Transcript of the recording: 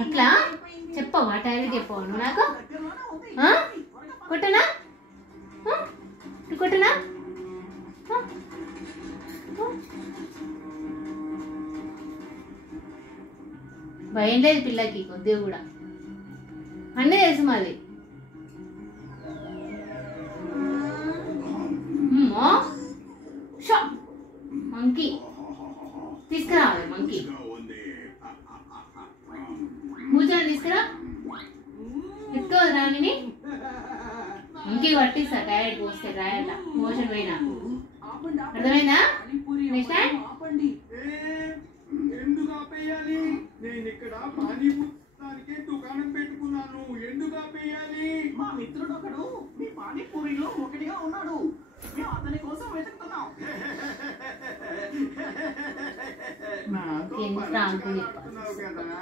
అట్లా చెప్పవా టైలర్ చెప్పవా నువ్వు నాకు కొట్టనా కొట్టనా భయం లేదు పిల్లకి కొద్దిగా కూడా అన్నీ తెలుసు మాది మంకీ తీసుకురావాలి మంకీ భూజాన్ని తీసుకురా ఎత్తుకో రాని మంకీ పట్టిస్తా టైర్డ్ పోస్తే టైర్లా మోషన్ పోయినా అర్థమైందా నెక్స్ట్ టైం ఎందుకు ఆపేయాలి నేను ఇక్కడ పానీపూరికి దుకాణం పెట్టుకున్నాను ఎందుకు ఆపేయాలి మా మిత్రుడు ఒకడు మీ పానీపూరిలో ఒకటిగా ఉన్నాడు మేము అతని కోసం వెతుకుతున్నాం నాతో కదా